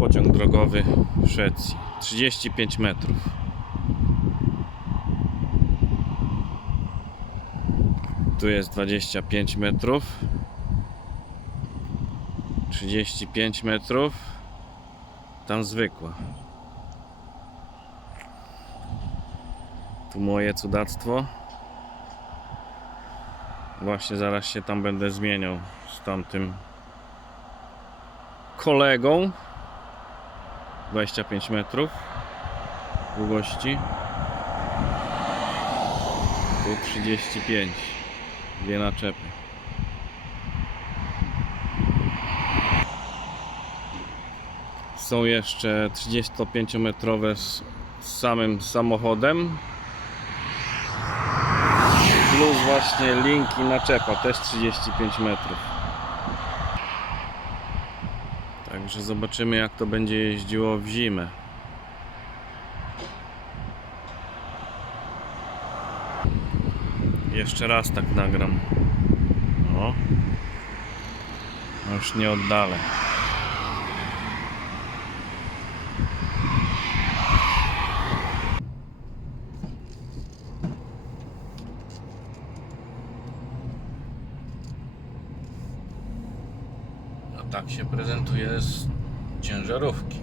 pociąg drogowy w Szwecji. 35 metrów. Tu jest 25 metrów. 35 metrów. Tam zwykła. Tu moje cudactwo. Właśnie zaraz się tam będę zmieniał z tamtym kolegą. 25 metrów długości. Tu 35. Dwie naczepy. Są jeszcze 35-metrowe z, z samym samochodem. Plus właśnie link i naczepa, też 35 metrów. Także zobaczymy jak to będzie jeździło w zimę. Jeszcze raz tak nagram. O. Już nie oddalę. Tak się prezentuje z ciężarówki.